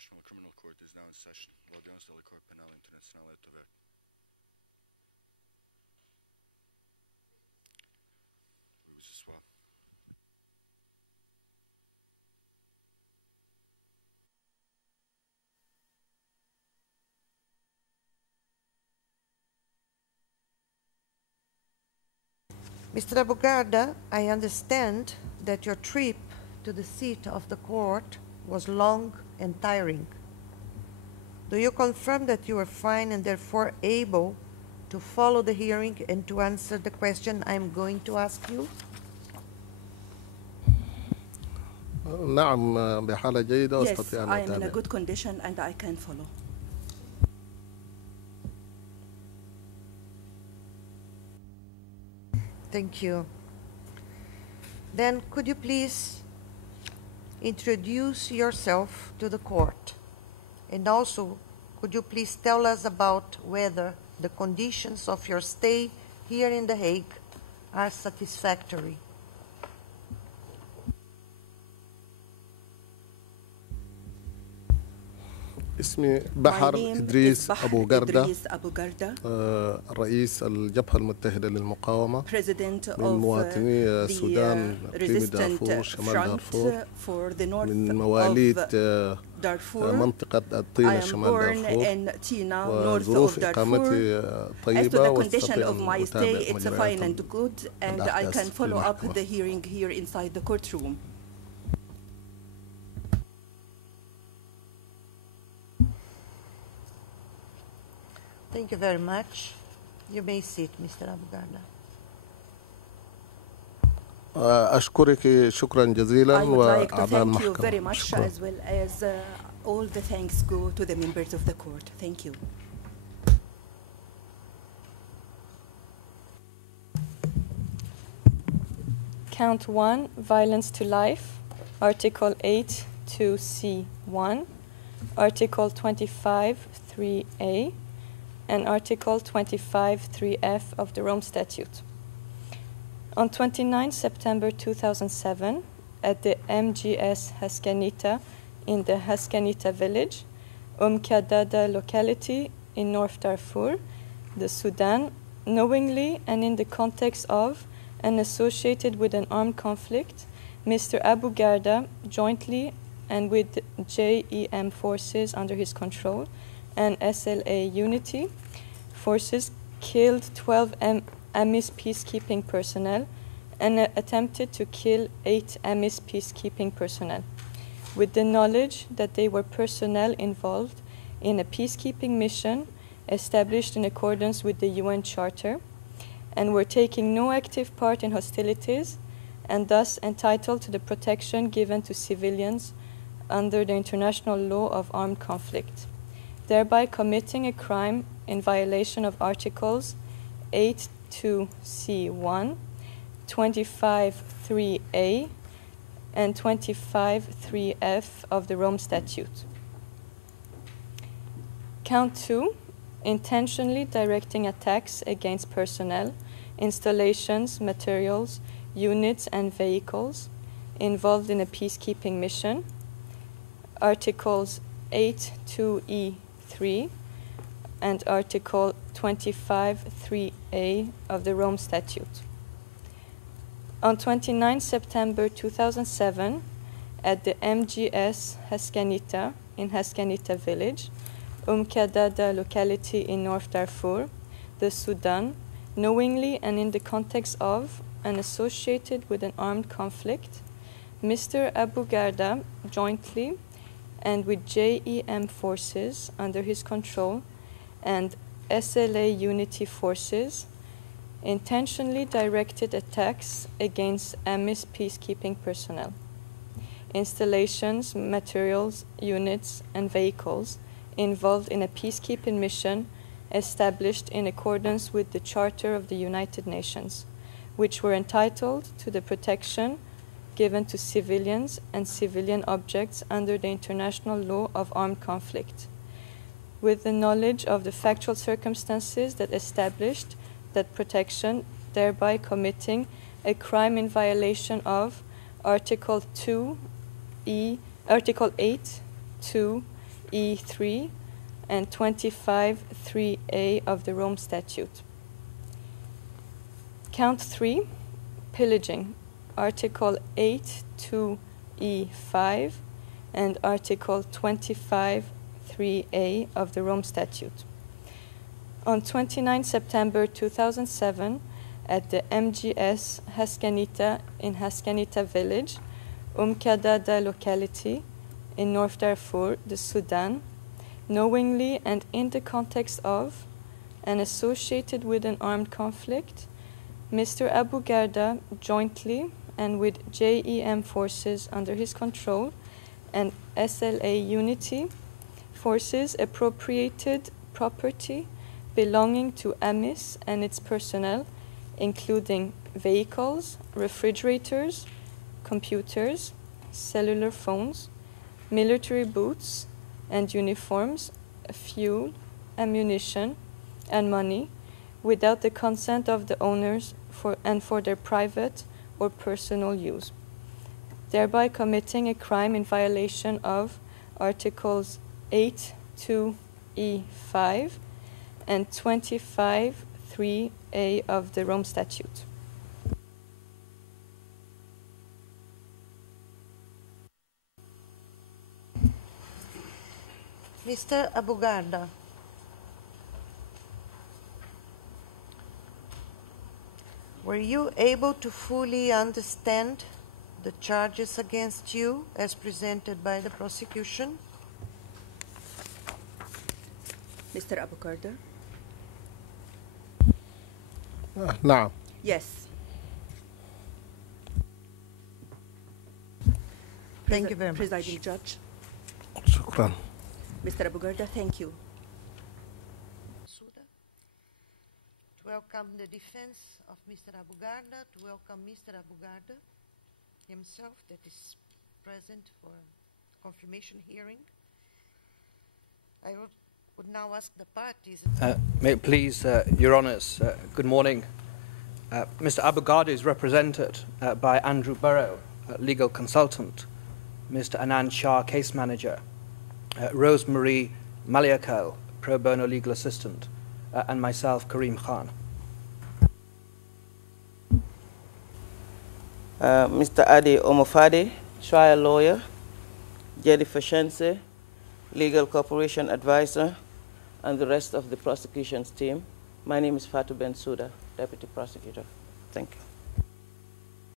International Criminal Court is now in session. L'audience de la Cour pénale internationale est ouverte. Veuillez vous asseoir. Mr. Abu Garda, I understand that your trip to the seat of the court was long and tiring. Do you confirm that you are fine and therefore able to follow the hearing and to answer the question I'm going to ask you? نعم بحالة جيدة Yes, أستطيع أن I am in a أتابع. good condition and I can follow. Thank you. Then could you please introduce yourself to the court? And also, could you please tell us about whether the conditions of your stay here in The Hague are satisfactory? اسمي My بحر name إدريس is Bahr أبو جردة Idris Abu Garda, رئيس الجبهة المتحدة للمقاومة President من of مواطني the السودان إقليم Resistant دارفور شمال Front دارفور for the north من مواليد of Darfur. منطقة I الطينة am شمال born دارفور in Tina, north of وظروف Darfur. إقامتي As to طيبة the condition واستطيع of أن my stay, أتابع it's fine and مجريات good, and I الأحداث can في follow up المحكمة. the hearing here inside the courtroom. Thank you very much. You may sit, Mr. Abu Garda. أشكرك شكرا جزيلا I would like to وأعضاء thank you very المحكمة much, شكرا. as well as all the thanks go to the members of the court. Thank you. Count 1, violence to life, Article 8 2C1, Article 25 3A, and Article 25 3F of the Rome Statute. On 29 September 2007, at the MGS Haskanita in the Haskanita village, Kadada locality in North Darfur, the Sudan, knowingly and in the context of and associated with an armed conflict, Mr. Abu Garda, jointly and with JEM forces under his control and SLA Unity forces, killed 12 AMIS peacekeeping personnel and attempted to kill 8 AMIS peacekeeping personnel, with the knowledge that they were personnel involved in a peacekeeping mission established in accordance with the UN Charter, and were taking no active part in hostilities, and thus entitled to the protection given to civilians under the international law of armed conflict, thereby committing a crime in violation of Articles 8.2c1, 25.3a, and 25.3f of the Rome Statute. Count 2, intentionally directing attacks against personnel, installations, materials, units, and vehicles involved in a peacekeeping mission, Articles 8.2e3 and Article 25.3a of the Rome Statute. On 29 September 2007, at the MGS Haskanita in Haskanita village, Kadada locality in North Darfur, the Sudan, knowingly and in the context of and associated with an armed conflict, Mr. Abu Garda, jointly and with JEM forces under his control and SLA Unity forces, intentionally directed attacks against AMIS peacekeeping personnel, installations, materials, units, and vehicles involved in a peacekeeping mission established in accordance with the Charter of the United Nations, which were entitled to the protection given to civilians and civilian objects under the international law of armed conflict, with the knowledge of the factual circumstances that established that protection, thereby committing a crime in violation of Article 8, 2, 2E3 and 25(3)(a) of the Rome Statute. Count 3, pillaging, Article 8(2)(e)(5 and Article 25(3)(a) of the Rome Statute. On 29 September 2007, at the MGS Haskanita in Haskanita village, Kadada locality in North Darfur, the Sudan, knowingly and in the context of and associated with an armed conflict, Mr. Abu Garda jointly and with JEM forces under his control and SLA unity forces appropriated property belonging to AMIS and its personnel, including vehicles, refrigerators, computers, cellular phones, military boots and uniforms, fuel, ammunition, and money, without the consent of the owners for their private or personal use, thereby committing a crime in violation of Articles 8(2)(e)(5 and 25(3)(a) of the Rome Statute. Mr. Abu Garda, were you able to fully understand the charges against you as presented by the prosecution? Mr. Abu Garda? نعم. Yes. Thank you very much. Presiding Judge. شكرا. Mr. Abu Garda, thank you. Suda, to welcome the defense of Mr. Abu Garda, to welcome Mr. Abu Garda himself that is present for confirmation hearing. I would now ask the parties. May it please, Your Honours, good morning. Mr. Abu Garda is represented by Andrew Burrow, legal consultant, Mr. Anand Shah, case manager, Rosemarie Maliakal, pro bono legal assistant, and myself, Kareem Khan. Mr. Adi Omofade, trial lawyer, Jedi Fashense, legal corporation advisor, and the rest of the prosecution's team. My name is Fatou Bensouda, deputy prosecutor. Thank you.